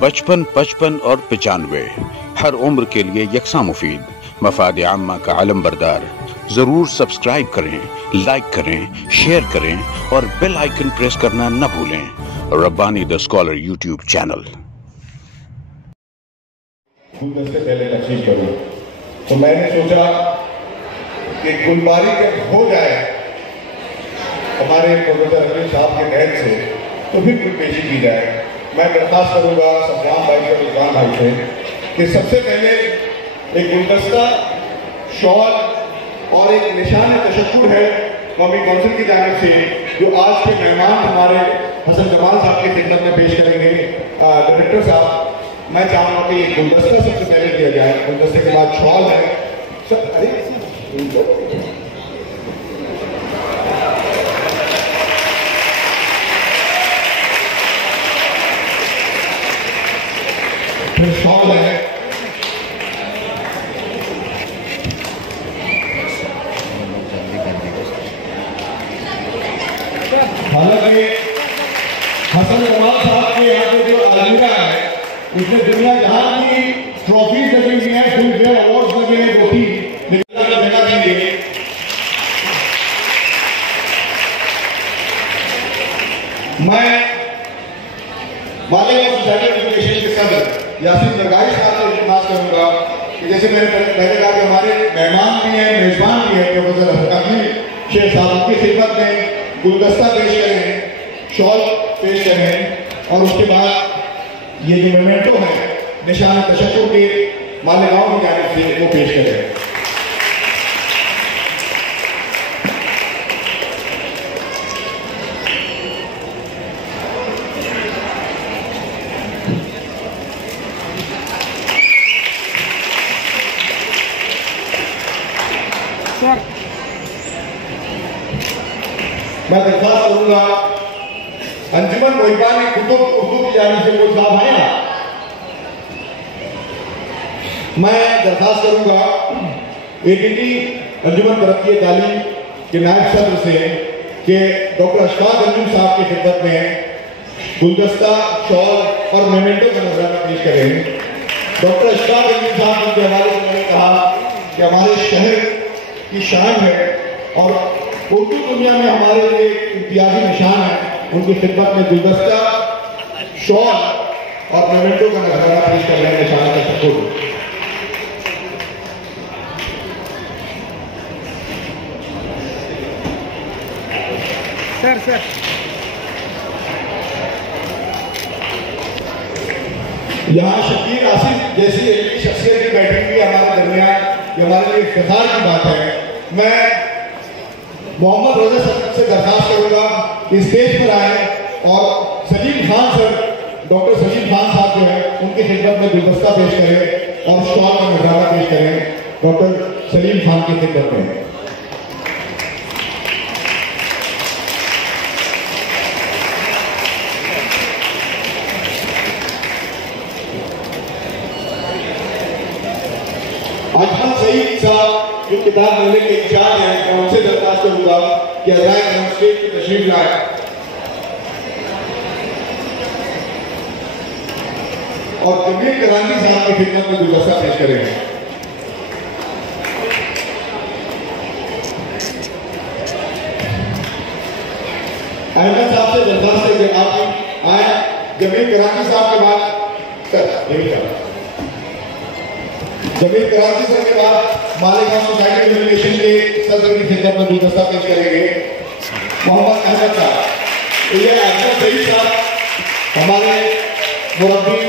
बचपन, 55 और 95 हर उम्र के लिए यकसा मुफीद, मफाद आम्मा का आलम बरदार। जरूर सब्सक्राइब करें, लाइक करें, शेयर करें और बेल आइकन प्रेस करना न भूलें। Rabbani the scholar YouTube channel. गुलदस्ते पहले तकसीम करूं तो मैंने सोचा कि गुलबारी जब हो जाए हमारे प्रोफेसर अरविंद साहब के कहने से तो फिर कुछ पेशी की जाए। मैं दरख्वास्त करूंगा सफरान भाई से, रिजवान भाई से कि सबसे पहले एक गुलदस्ता, शॉल और एक निशान तशक्कुर है कौमी कौंसिल की जानिब से जो आज के मेहमान हमारे हसन जमाल साहब की खिदमत में पेश करेंगे। डायरेक्टर साहब, मैं चाहूंगा कि ये गुलदस्ता सबसे पहले दिया जाए। गुलदस्ते के बाद शॉल है। फिर शॉल है। हालांकि हसन जमाल साहब के यहाँ पे जो अलमीरा है उसमें दुनिया जहां की ट्रॉफी लगी हुई है, फिल्म अवार्ड लगे हैं, वो भी जगह देंगे। मैं मालिक सोसाइटी एजुकेशन के सदर यासीन दरगाही साहब से इल्तिमास करूंगा कि जैसे मैंने पहले कहा कि हमारे मेहमान भी हैं, मेजबान भी हैं, प्रोफेसर अकील शेख साहब की खिदमत में गुलदस्ता पेश करें, शॉल पेश करें और उसके बाद ये जो मोमेंटो है निशान तशक्कुर के मालेगांव की जानिब से वो पेश करें। मैं दरख्वास्त करूंगा अंजुमन मोहिबानी कुतुब उर्दू की जानिब से कोई साहब है ना? मैं दरख्वास्त करूंगा एडीटी अंजुमन तरक्की तालीम के नायब सदर से कि डॉक्टर अशफाक अंजुम साहब की खिदमत में गुलदस्ता, शॉल और मोमेंटो का नजराना पेश करें। डॉक्टर अशफाक अंजुम साहब के हवाले से मैंने कहा कि हमारे शहर की शान है और उर्दू दुनिया में हमारे लिए इम्तियाजी निशान है। उनकी खिदमत में गुलदस्ता, शॉल और मोमेंटो का नजराना पेश कर रहे हैं निशान तशक्कुर। सर यहाँ शकीर आसिफ जैसी एक शख्सियत की बैठी हुई हमारे दरमियान, ये हमारे लिए इफ्तिखार की बात है। मैं मोहम्मद रोजा सर से दरखास्त करूंगा कि स्टेज पर आए और सलीम खान सर, डॉक्टर सलीम खान साहब जो है उनकी खिदमत में गुलदस्ता पेश करें और शॉल का नजराना पेश करें डॉक्टर सलीम खान की खिदमत में। अजमल सईद साहब जो किताब मेले के इंचार्ज हैं, मैं उनसे दरखास्त करूंगा कि अज़ाए स्टेज पर तशरीफ लाए और जमील करानी साहब की खिदमत में गुलदस्ता पेश करेंगे। अहमद साहब से दरखास्त है कि आप आए। जमील करानी साहब के बाद जमील कराची सर के बाद मालेगांव सोसाइटी एजुकेशन के सदर की खिदमत में गुलदस्ता पेश करेंगे मोहम्मद अहमद साहब। तो ये अहमद सईद साहब हमारे मुरब्बी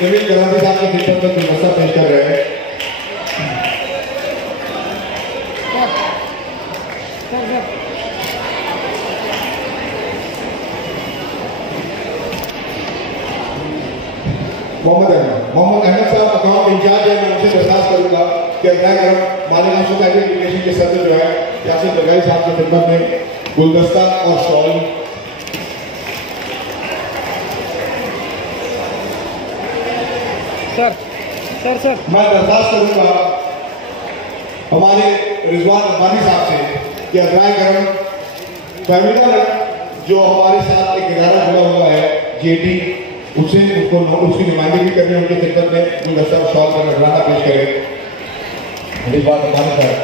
जमील कराची साहब की खिदमत में गुलदस्ता पेश कर रहे हैं। मोहम्मद अहमद साहब अकाउंट इंचार्ज है। मैं उनसे दरखास्त करूंगा कि मालेगांव सोसाइटी एजुकेशन के सदर जो है यासीन दरगाही साहब की खिदमत में गुलदस्ता और शॉल। सर मैं दरखास्त करूंगा हमारे रिजवान रब्बानी साहब से कि अज़ाए करम फैमिली जो हमारे साथ एक इदारा जुड़ा हुआ है जेटी उससे उसकी नुमाइंदगी करनी है, उनकी खिदमत में गुलदस्ता शॉल का नजराना पेश करें। मेरी बात हमारे साथ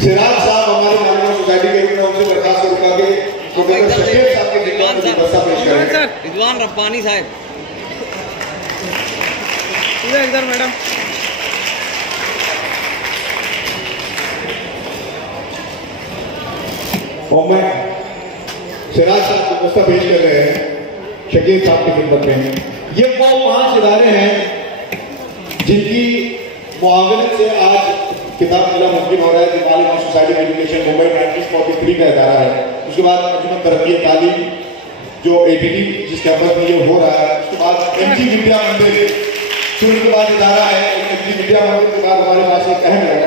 सिराज साहब हमारे माननीय सोसाइटी के रूप में उनसे दरखास्त करूंगा कि प्रोफेसर शकील साहब के खिदमत में गुलदस्ता पेश करें। रिजवान रब्बानी साहब इधर मैडम। और मैं सिराज साहब को गुलदस्ता पेश कर रहे हैं शकील साहब की खिदमत में। ये वो 5 इदारे हैं जिनकी मुआवनत से आज किताब मेला मुमकिन हो रहा है। Diwali society of education Mumbai 1943 का इदारा है। उसके बाद अंजुमन तरक्की तालीम जो ATT जिस कैंपस में ये हो रहा है। उसके बाद MG विद्या मंदिर शुरू के बाद इदारा है। MG विद्या मंदिर के बाद हमारे पास एक अहम है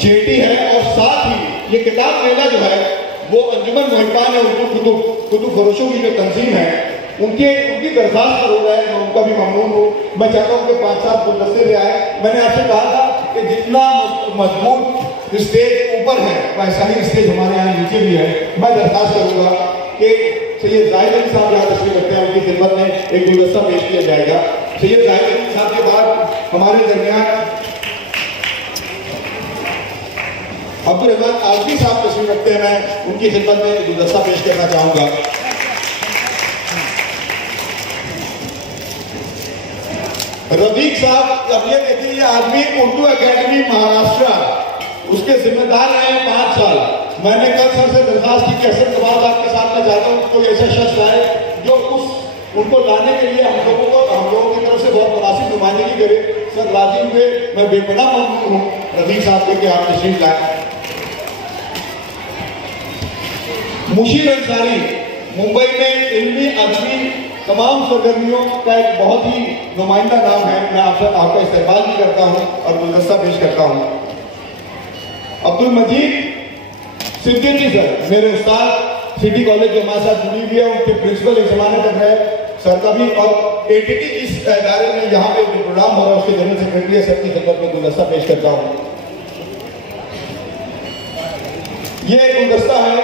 JT है। और साथ ही ये किताब मेला जो है वो अंजुमन मुहिब्बान है उर्दू कुतुब फरोशों की जो तंजीम है उनकी दरखास्त पर हो रहा है। मैं उनका भी ममनून हूँ। मैं चाहता हूँ कि 5-7 गुलदस्ते ले आए। मैंने आपसे कहा था कि जितना मजबूत स्टेज ऊपर है वैसा ही स्टेज हमारे यहाँ नीचे भी है। मैं दरखास्त करूँगा कि सैयद जाहिद अली साहब यहाँ तशरीफ रखते हैं, उनकी खिदमत में एक गुलदस्ता पेश किया जाएगा। सैयद जाहिद अली साहब के बाद हमारे दरमियान अब्दुल-रहमान आज़मी साहब तशरीफ रखते हैं। मैं उनकी खिदमत में गुलदस्ता पेश करना चाहूँगा। रफीक साहब, अब ये देखिए ये आदमी उर्दू एकेडमी महाराष्ट्र उसके जिम्मेदार रहे हैं 5 साल। मैंने कल सर से दरखास्त की कि असर बात आपके साथ में चाहता हूँ कोई ऐसा शख्स आए जो उनको लाने के लिए हम लोगों की तरफ से बहुत मुनासिब नुमाइंदगी करे। सर राजी हुए, मैं बेपनाह ममनून हूँ रफीक साहब के आप तशरीफ लाए। मुशीर अंसारी मुंबई में इल्मी अदबी तमाम सरगर्मियों का एक बहुत ही नुमाइंदा नाम है। मैं आपका इस्तेमाल भी करता हूँ और गुलदस्ता पेश करता हूँ। अब्दुल मजीद सिद्दीकी सर मेरे उस्ताद सिटी कॉलेज जो हमारे साथ जुड़ी हुई है, उनके प्रिंसिपल एक जमाने तक है सर का भी। और ATT इस इदारे में यहाँ पे जो प्रोग्राम हो रहा है उसके जनरल सेक्रेटरी है, सर की खिदमत में गुलदस्ता पेश करता हूँ। ये गुलदस्ता है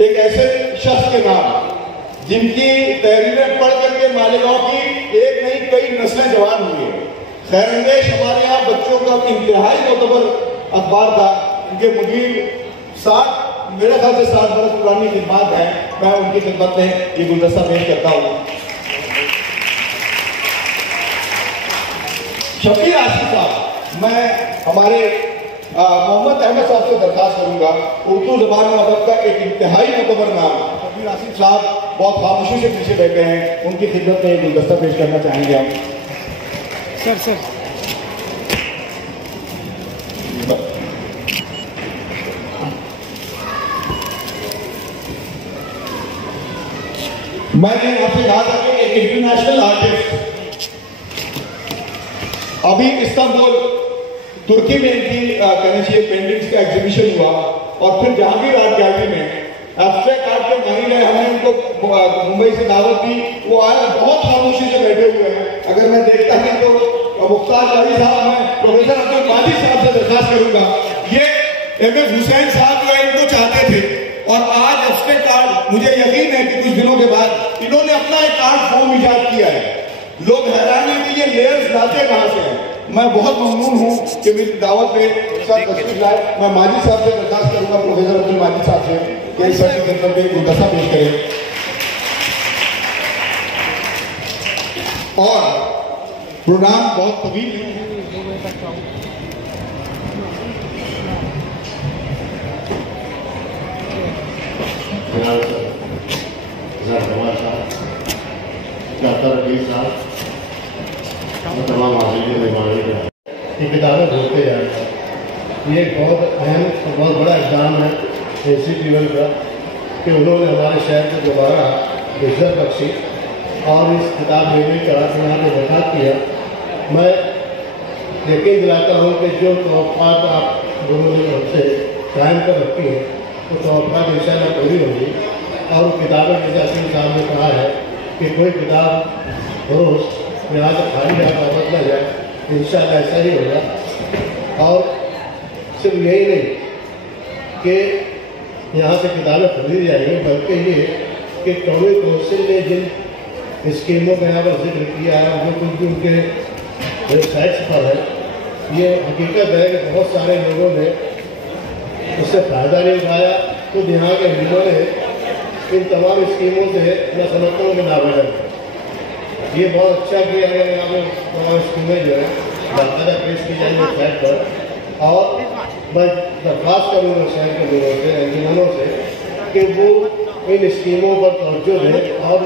एक ऐसे शख्स के नाम जिनकी तहरीरें पढ़ करके मालेगांव की एक नहीं कई नस्लें जवान हुई है। खैरंदेश हमारे यहाँ बच्चों का इंतहाई मोतबर अखबार था। इनके मुदीर 60 मेरे ख्याल से 60 बरस पुरानी खिदमत है। मैं उनकी खिदमत में ये गुलदस्ता पेश करता हूँ। शफीर आसिफ साहब, मैं हमारे मोहम्मद अहमद साहब से दरखास्त करूंगा। उर्दू ज़बान में अदब का एक इंतहाई मोतबर नाम शफीर आसिफ साहब बहुत खामोशी से पीछे बैठे हैं, उनकी खिदमत में गुलदस्ता पेश करना चाहेंगे हम। सर मैंने आपसे कहा था कि एक इंटरनेशनल आर्टिस्ट अभी इस्तांबुल तुर्की में इनकी कहना चाहिए पेंटिंग्स का एग्जीबिशन हुआ और फिर जहांगीर आर्ट गैलरी में एब्स्ट्रैक्ट आर्ट के माहिर है। हमने उनको मुंबई से दावत दी, वो आए बहुत खामोशी से बैठे हुए हैं। अगर मैं देखता हूँ तो मुख्तार जावी साहब, मैं प्रोफेसर अब्दुल माजिद साहब से दरखास्त करूंगा। ये MF हुसैन साहब जो है इनको चाहते थे और आज एब्स्ट्रैक्ट आर्ट, मुझे यकीन है कि कुछ दिनों के बाद इन्होंने अपना एक आर्ट फॉर्म इजाद किया है। लोग हैरान हैं कि ये लेयर्स लाते कहाँ से हैं। मैं बहुत ममनून हूँ कि मेरी दावत में सब तशरीफ लाए। मैं माजिद साहब से दरखास्त करूंगा, प्रोफेसर अब्दुल माजिद साहब से कि सर की खिदमत में गुलदस्ता पेश करें। और प्रोग्राम बहुत तवील है। किताबें ढूंढते हैं। ये बहुत अहम और बहुत बड़ा एग्ज़ाम है एसी लेवल का कि उन्होंने हमारे शहर को दोबारा इज्जत बख्शी और इस किताब लेने का यहाँ पे बता किया। मैं यकीन दिलाता हूँ कि जो तवक्कात आप दोनों ने हमसे कायम कर रखी है तो तवक्कात इंशाअल्लाह पूरी होगी। और किताबें जैसे असीम साहब ने कहा है कि कोई किताब रोज यहाँ से खाली हाथ बदला जाए, इंशाअल्लाह ऐसा ही होगा। और सिर्फ यही नहीं कि यहाँ से किताबें खरीदी जाएंगी, बल्कि ये कि कौमी कौंसिल ने जिन स्कीमों का यहाँ पर जिक्र किया है, जो कुछ भी उनके वेबसाइट्स पर है, ये हकीकत है कि बहुत सारे लोगों ने उससे फ़ायदा नहीं उठाया। खुद यहाँ के लोगों ने इन तमाम स्कीमों से मैं समझता हूँ कि नावाजब है। ये बहुत अच्छा किया है, यहाँ पे तमाम स्कीमें जो है बाकायदा पेश की जाएंगी वेबसाइट पर। और मैं दरख्वास्त करूँगा शहर के लोगों से, अंजुमनों से, कि वो इन स्कीमों पर तवज्जो दें और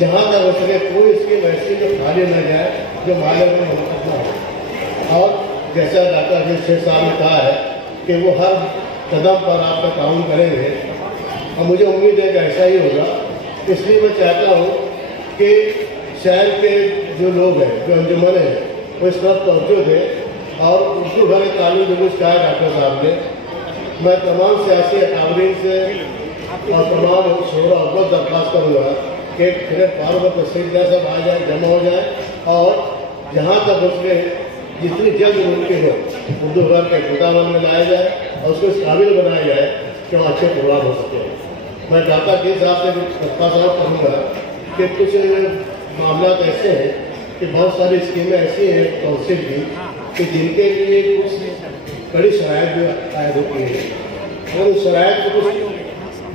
जहाँ तक हो सके कोई स्कीम ऐसी जो खाली न जाए, जो मालिक में मुनक़द न हो। और जैसा डॉक्टर अजीत शेख साहब ने कहा है कि वो हर कदम पर आपका ताउन करेंगे, और मुझे उम्मीद है कि ऐसा ही होगा। इसलिए मैं चाहता हूँ कि शहर के जो लोग हैं, जो अंजुमन हैं, वो इस तरफ तवज्जो दें और उर्दू भर तालीम जुलूस कहा है डॉक्टर साहब ने। मैं तमाम सियासी अकाबरीन से और तमाम शोरा अव्वल दरख्वास्त करूँगा कि फिर बार बार तस्वीर सब आ जाए, जमा हो जाए, और जहाँ तक उसमें जितनी जल्द मुमकिन हो उर्दू भर के खुदावन में लाया जाए और उसको इस काबिल बनाया जाए कि वहाँ अच्छे प्रोग्राम हो सके। मैं डॉक्टर के साहब से दरख्वास्त करूँगा कि कुछ मामला ऐसे हैं कि बहुत सारी स्कीमें ऐसी हैं काउंसिल की कि जिनके लिए कुछ कड़ी शराइत भी आयद होती है, और उस शराइत को कुछ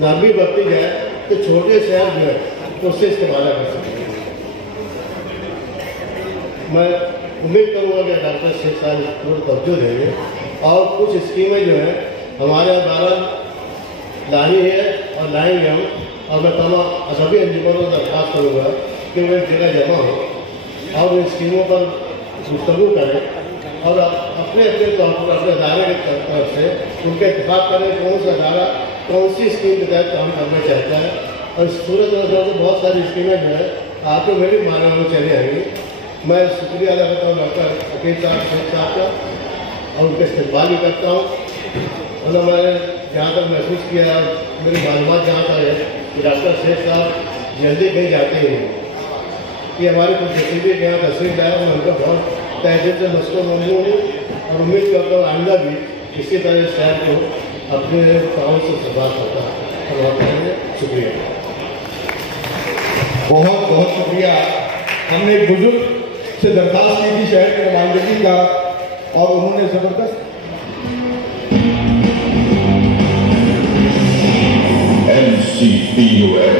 नामी बरती जाए तो छोटे शहर जो है तो उससे इस्तेमाल कर सकते हैं। मैं उम्मीद करूँगा कि डॉक्टर शेख साहब थोड़ा तवज्जो देंगे और कुछ स्कीमें जो हैं हमारे द्वारा लाई है और लाएंगे हम। और मैं तमाम सभी अंजुमनों को दरख्वास्त करूँगा कि वो एक जगह जमा हो और उन स्कीमों पर गुफ्तगू करें और अपने अपने तौर पर अपने अदारे की तरफ से उनके इत्तेफाक करें कौन सा अदारा कौन सी स्कीम के तहत काम करना चाहता है। और इस सूरत नजर से बहुत सारी स्कीमें जो है आपको मेरी मानव में चली आएंगी। मैं शुक्रिया अदा करता हूँ डॉक्टर अकील साहब शेख साहब का और उनका इस्तेमाल भी करता हूँ। मतलब मैंने जहाँ तक महसूस किया, मेरी मालूमात जहाँ तक है कि डॉक्टर शेख साहब जल्दी कहीं जाते ही हैं कि हमारे कुछ जतीबे के यहाँ तस्वीर लाए, मैं उनका बहुत तहजीब से मस्को ममनून हूँ और उम्मीद करता हूँ आइंदा भी इसी तरह शहर को अपने काम से सबात होता है। शुक्रिया, बहुत बहुत शुक्रिया। हमने एक बुजुर्ग से दरख्वास्त की थी शहर के नुमाइंदगी का और उन्होंने जबरदस्त NCPUL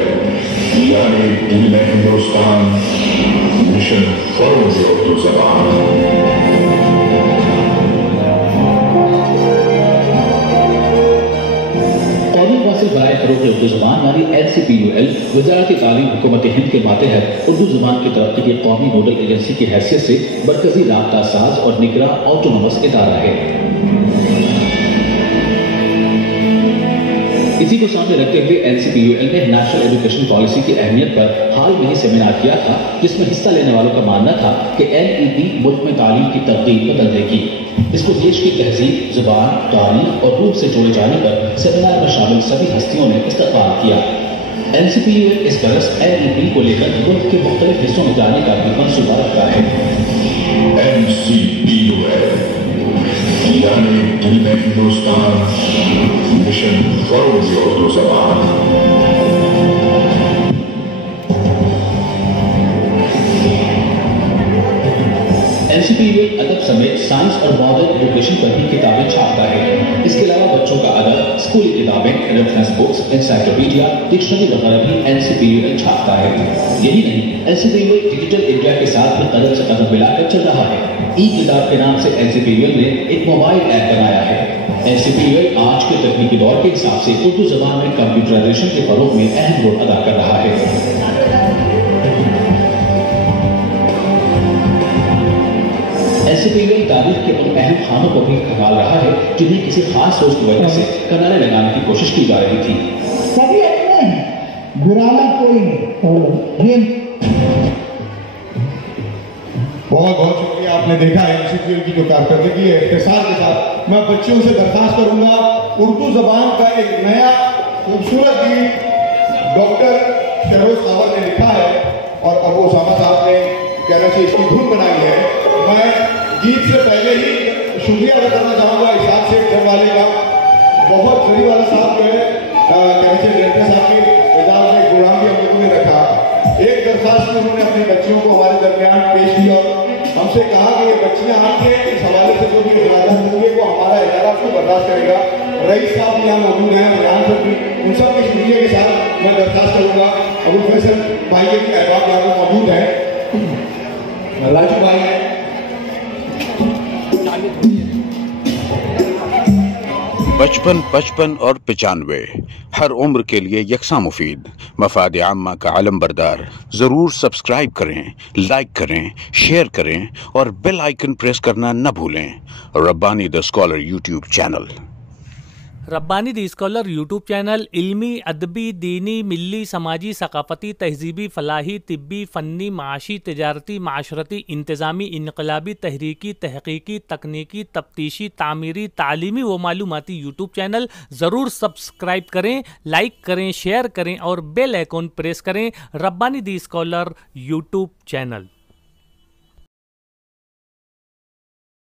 यानी दिल में हिंदुस्तान मिशन फरोज़ उर्दू ज़बान। बराए फरोग़ उर्दू ज़बान यानी NCPUL वज़ारत तालीम हुकूमत हिंद के मातहत उर्दू ज़बान की तरक्की की कौमी नोडल एजेंसी की हैसियत से मरकजी राब्ता साज और निगरां ऑटोनोमस इदारा है। इसी को सामने रखते हुए NCPUL ने नेशनल एजुकेशन पॉलिसी की अहमियत पर हाल में ही सेमिनार किया था, जिसमें हिस्सा लेने वालों का मानना था कि NEP मुल्क में तालीम की तरतीब बदल देगी। इसको देश की तहजीब, जुबान, तारीख और रूप से जोड़े जाने पर सेमिनार में शामिल सभी हस्तियों ने इस्तक़बाल किया। NCPUL इस बरस NEP को लेकर मुल्क के मुख्तलिफ हिस्सों में जाने का भी मंसूबा रखता है। NCPUL यानी दिल में हिंदुस्तान मिशन फरोज़ उर्दू ज़बान। NCPUL अदब समेत साइंस और मॉडर्न एजुकेशन पर भी किताबें छापता है। इसके अलावा बच्चों का अदब, स्कूली किताबें, रेफरेंस बुक्स, एनसाइक्लोपीडिया, डिक्शनरी वगैरह भी NCPUL छापता है। यही नहीं, NCPUL डिजिटल इंडिया के साथ भी कदम से कदम मिलाकर चल रहा है। ई किताब के नाम से NCPUL ने एक मोबाइल ऐप बनाया है। NCPUL आज के तकनीकी दौर के हिसाब से उर्दू ज़बान में कंप्यूटराइजेशन के फरोग में अहम रोल अदा कर रहा है। NCPUL तारीख के उन अहम खानों को भी खंगाल रहा है जिन्हें किसी खास सोच की वजह से किनारे लगाने की कोशिश की जा रही थी। सभी अपने हैं, बुराना कोई नहीं। बहुत बहुत शुक्रिया। आपने देखा NCPUL की जो कारकर्दगी है, इख्तिसार के साथ मैं बच्चों से दरख्वास्त करूंगा उर्दू जबान का एक नया खूबसूरत गीत डॉक्टर शहरोज सावर ने लिखा है और अबू उसामा साहब ने कहना से इसकी धुन बनाई है। मैं गीत से पहले ही शुक्रिया अदा करना चाहूंगा इशाक शेख वाले बहुत गरीब वाला साहब जो है कैसे डायरेक्टर साहब के निजाम में गुलाम भी हम लोगों ने रखा। एक दरखास्त में उन्होंने अपनी बच्चियों को हमारे दरमियान पेश किया और हमसे कहा कि ये बच्चियां आपके इस हवाले से जो भी इखराजात होंगे वो हमारा इदारा को बर्दाश्त करेगा। रईस साहब यहाँ मौजूद हैं, बयान सब भी उन सब की शुक्रिया के साथ मैं दरखास्त करूँगा। अबुल फैसल भाई के अहबाब यहाँ पर मौजूद हैं, राजू भाई हैं। 55, 55 और 95 हर उम्र के लिए यकसा मुफीद, मफाद आम्मा का आलम बरदार। जरूर सब्सक्राइब करें, लाइक करें, शेयर करें और बेल आइकन प्रेस करना न भूलें। Rabbani the scholar YouTube channel. Rabbani the scholar YouTube channel इल्मी, अदबी, दीनी, मिली, समाजी, सकाफती, तहजीबी, फलाही, तिब्बी, फ़न्नी, माशी, तिजारती, माशरती, इंतज़ामी, इनकलाबी, तहरीकी, तहकीकी, तकनीकी, तफ्तीशी, तामीरी, तालीमी व मालूमाती यूट्यूब चैनल। ज़रूर सब्सक्राइब करें, लाइक करें, शेयर करें और बेल आइकन प्रेस करें। Rabbani the scholar YouTube channel.